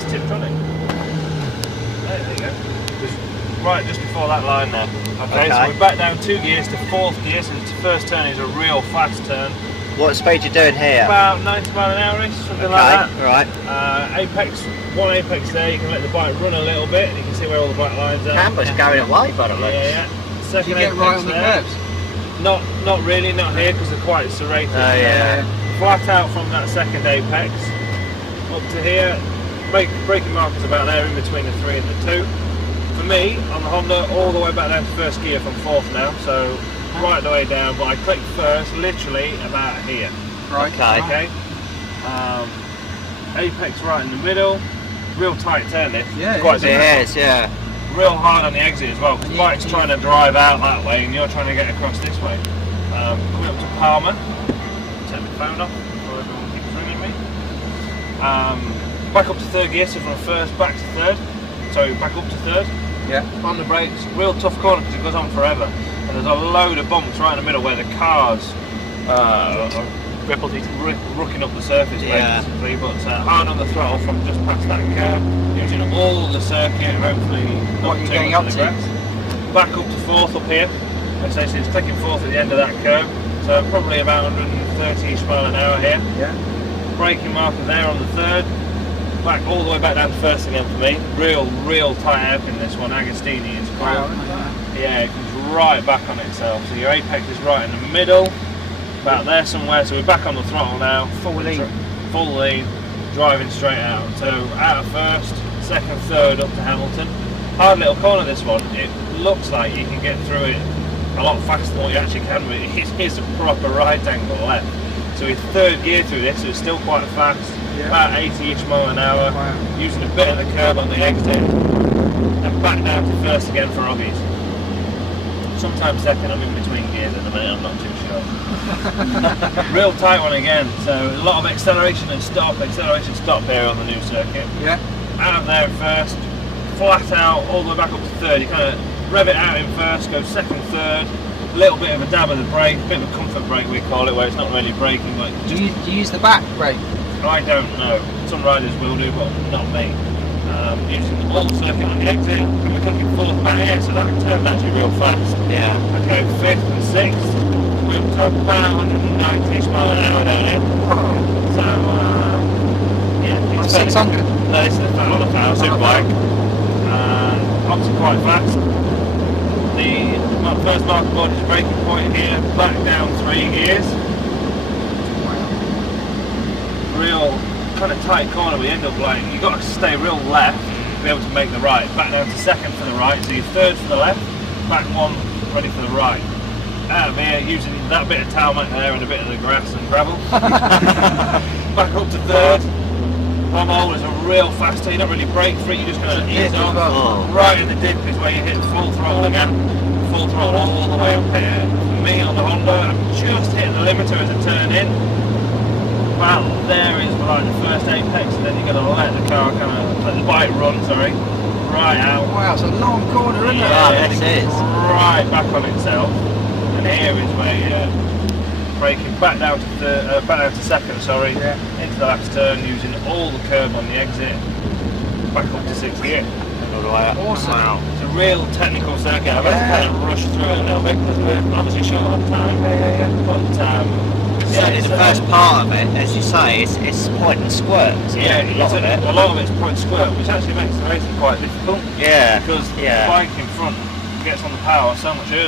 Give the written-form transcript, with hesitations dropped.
it's Tiptronic. There you go. Right, just before that line there. Okay, so we're back down 2 gears to 4th gear, so the first turn is a real fast turn. What speed you doing here? About 90 mile an hour-ish, something like that. Right. Apex, one apex there, you can let the bike run a little bit, you can see where all the black lines are. Camber's going away, by the looks. Yeah. Second Did you get right on the curves? Not really, not here, because they're quite serrated. Oh yeah. Flat out from that second apex, up to here, braking markers about there, in between the 3 and the 2. For me, on the Honda, all the way back down to 1st gear from 4th now, so right the way down, but I clicked 1st, literally about here. Right. Okay. Apex right in the middle, real tight turn this. Yeah, quite It is, yeah. real hard on the exit as well, because the bike's trying to drive out that way and you're trying to get across this way. Coming up to Palmer, turn the phone off before everyone keeps ringing me. Back up to 3rd gear, so from 1st back to 3rd, so back up to 3rd. Yeah. On the brakes, real tough corner because it goes on forever. And there's a load of bumps right in the middle where the cars are rooking up the surface basically, but hard on the throttle from just past that curve, using all the circuit, hopefully not too getting much up of the to? grass. Back up to 4th up here, essentially it's clicking 4th at the end of that curve, so probably about 130-ish mile an hour here. Yeah. Braking marker there on the 3rd, back all the way back down to 1st again for me. Real tight hairpin this one, Agostini is called. Yeah, it comes right back on itself, so your apex is right in the middle. About there somewhere, so we're back on the throttle now. Full lean, driving straight out. So out of 1st, 2nd, 3rd up to Hamilton. Hard little corner this one. It looks like you can get through it a lot faster than what you actually can, but it's a proper right angle left. So we're 3rd gear through this, so it's still quite fast. Yeah. About 80-ish mile an hour. Wow. Using a bit of the curb on the exit. And back down to 1st again for Oggies. Sometimes 2nd, I'm in between gears at the minute, I'm not too sure. Real tight one again, so a lot of acceleration stop here on the new circuit. Yeah. Out of there at 1st, flat out, all the way back up to 3rd. You kind of rev it out in 1st, go 2nd, 3rd, a little bit of a dab of the brake, a bit of a comfort brake we call it, where it's not really braking, but Do you use the back brake? I don't know. Some riders will do, but not me. Using the whole circuit on the exit, and we're clicking 4th back here, so that turned actually real fast. Yeah. Okay, 5th and 6th, we're up to about 190-ish mile an hour down here. So, yeah. It's 600? No, this is a 1,000 bike. Obviously quite fast. The first marker board is braking point here, back down 3 gears. Real kind of tight corner, we end up like, you've got to stay real left to be able to make the right. Back down to 2nd for the right, so you're 3rd for the left, back 1 ready for the right. Out of here, using that bit of tarmac there and a bit of the grass and gravel. Back up to 3rd. Pommel is a real fast turn, you don't really brake for it, you just kind of ease off. Right in the dip is where you hit full throttle again. Full throttle all the way up here. For me on the Honda, I'm just hitting the limiter as I turn in. About there is like the 1st apex, and then you're going to let the bike run, right out. Wow, it's a long corner, isn't it? Yeah, this is. Right back on itself. And here is where you're braking back down to 2nd, into the last turn, using all the curb on the exit, back up to 6th gear. All the way up. Awesome. Wow. It's a real technical circuit. I've had to kind of rush through it a little bit because we're obviously short on time. But Certainly the first part of it, as you say, it's point and squirt. Yeah, a lot of it. A lot of it's point squirt, which actually makes the racing quite difficult. Yeah. Because the bike in front gets on the power so much earlier.